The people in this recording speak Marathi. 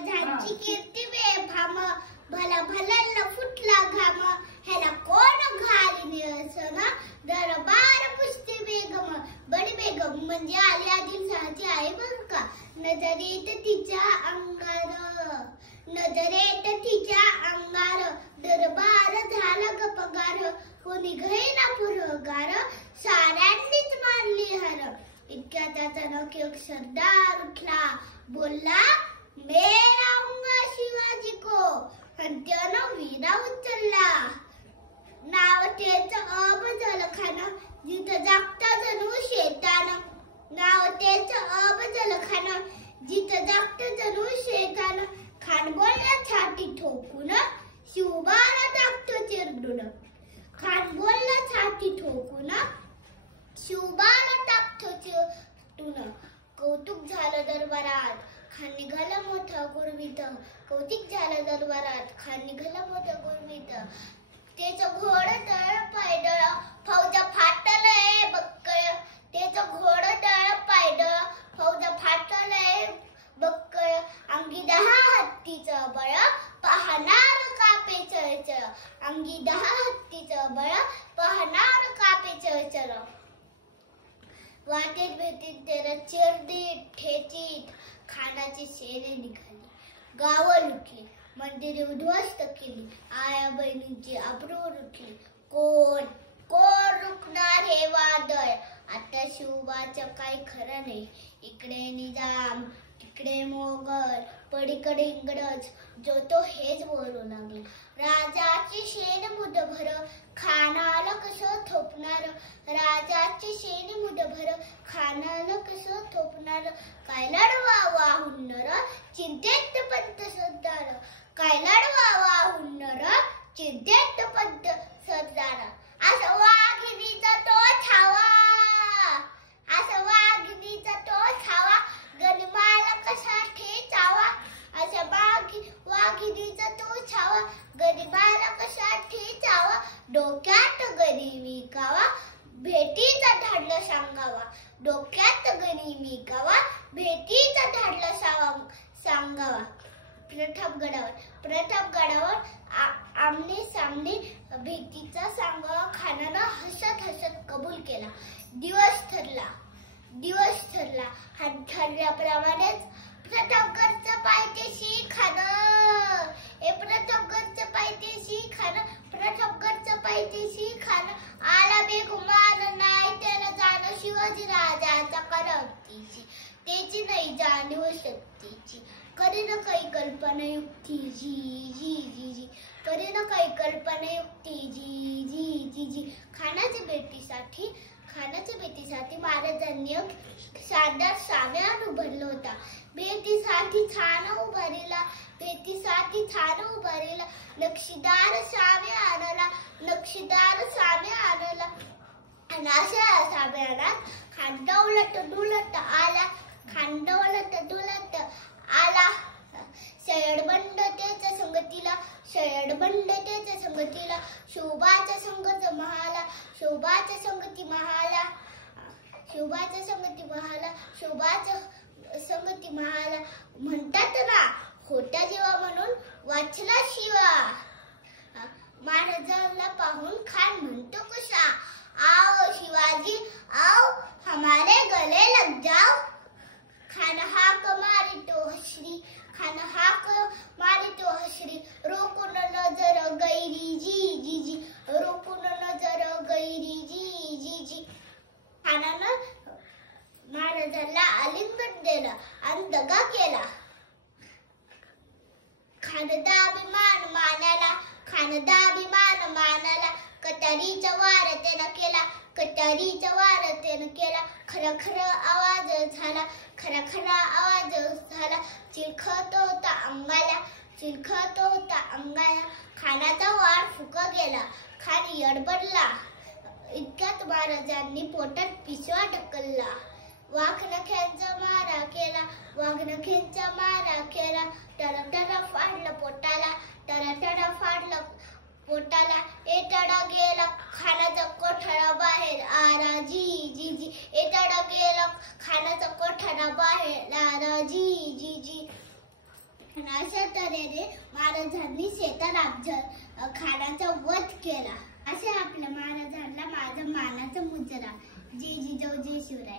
महाराजांची कीर्ती बेफाम, भला भला फुटला घाम, ह्याला कोण घाली निळसन, दरबार पुसते बेगम. बडी बेगम म्हणजे आली आदिलशाहाची आई बरं का. नजरेत तिच्या अंगार, नजरेत तिच्या अंगार, दरबार झाला गपगार, कोणी घेईना पुरगार, साऱ्यांनीच मानली हार. इतक्यात अचानक एक सरदार उठला, बोलला मैं आऊंगा शिवाजी को, आणि त्यानं विडा उचलला. नाव त्याचं अफजल खान, जिथं जागता जणू शैतान. नाव त्याचं अफजल खान, जिथं जागता जणू शैतान. खान बोलला छाती ठोकून, शिवबाला टाकतो चिरडून. खान बोलला छाती ठोकून, शिवबाला टाकतो चिरडून. कौतुक झालं दरबारात, खान निघाला मोठा गुरवीत. कौतुक झालं दरबारात, खान निघाला मोठा गुरवीत. त्याचं घोडं तळ पायदळ, फौजा फाटलंय बक्कळ. त्याचं घोडं तळ पायदळ, फौजा फाटलंय बक्कळ. अंगी 10 हत्तीचं बळ, पाहणार कापे चळचळ. अंगी 10 हत्तीचं बळ, पाहणार कापे चळचळ. वाटेत भेटीत त्याला चिरडीत ठेचीत, खानाची सेने निघाली. गावं लुटली, मंदिरे उद्ध्वस्त केली, आया बहिणींची अब्रू लुटली. कोण कोण रुकणार हे वादळ, आता शिवबाचं काही खरं नाही. इकडे निजाम, तिकडे मोगल, पलीकडे इंग्रज, जो तो हेच बोलू लागला. राजाची शेण मुठभर, खानाला कसं थोपणार. राजाची शेण मुठभर, खानाला कसं थोपणार. काय लढवावा हुन्नर, चिंतेत पंत सरदार. काय लढवावा हुन्नर, चिंतेत पंत सरदार. असं वाघिणीचा तो छावा, असं वाघिणीचा तो छावा, गनिमाला कसा ठेचावा. अशा वाघिणीचा तो छावा, गनिमाला कसा ठेचावा. डोक्यात गणी विकावा, भेटीचा धाडला सांगावा. डोक्यात गणी विकावा, भेटीचा धाडला सांगावा. प्रतापगडावर आमने सामने भेटीचा सांगावा. खानानं हसत हसत कबूल केला. दिवस ठरला. ठरल्याप्रमाणेच प्रतापगडच्या पायथ्याशी खान, प्रतापगडच्या पायथ्याशी खान, प्रतापगडच्या पायथ्याशी खान. आला बेगुमान, नाही त्याला जाणं शिवाजी राजाचा करमतीची. त्याची नाही जाणीव शक्तीची. करीन काही कल्पना युक्ती जी जी जी जी, करीन काही कल्पना युक्ती जी जी जी जी. खानाच्या भेटीसाठी महाराजांनी शानदार साम्यान उभारला होता. भेटीसाठी छान उभारला, भेटीसाठी छान उभारला. नक्षीदार साम्या आणला, नक्षीदार साम्या आणला. आणि अशा साम्यानात खांडवलट डुलत आला, खांडवलट डुलत आला. शयडबंड त्याच्या संगतीला, शयडबंड त्याच्या संगतीला. शोभाच्या संगत महाला, शोभाच्या संगती महाला, शोभाच्या संगती महाला, शोभाच्या संगती महाला. म्हणतात ना, खोटा जीवा म्हणून वाचला शिवा. महाराजांना पाहून खान म्हणतो कसा, आओ शिवाजी आओ, हमारे गले लग जाओ. खान हाक मारितो हसरी, खान हाक मारितो हसरी. रोकून नजर गैरी जी जी जी, रोकून नजर गैरी जी जी जी. खानानं महाराजांना आलिंगन दिलं आणि दगा केला. खानदा अभिमान मानाला, खानदा अभिमान मानाला. कटारीचा वार त्यानं केला, कटारीचा वार त्यानं केला. खरा खरा आवाज झाला, खरा खरा आवाज झाला. चिलखत होता अंगाला, चिलखत होता अंगाला. खानाचा वार फुका गेला, खान यडबडला. इतक्यात महाराजांनी पोटात पिशवा ढकलला. वाघनख्यांचा मारा केला, वाघनख्यांचा मारा केला. टरटरा फाडलं पोटाला, टरटरा फाडलं पोटाला. एटाडा गेला खानाचा कोठारा बाहेर आला जी जी जी. एटाडा गेला खानाचा कोठारा बाहेर आला जी जी जी. तऱ्हेने महाराजांनी खानाचा वध केला. असे आपल्या महाराजांना माझा मानाचा मुजरा. जय जिजाऊ जय शिवराय.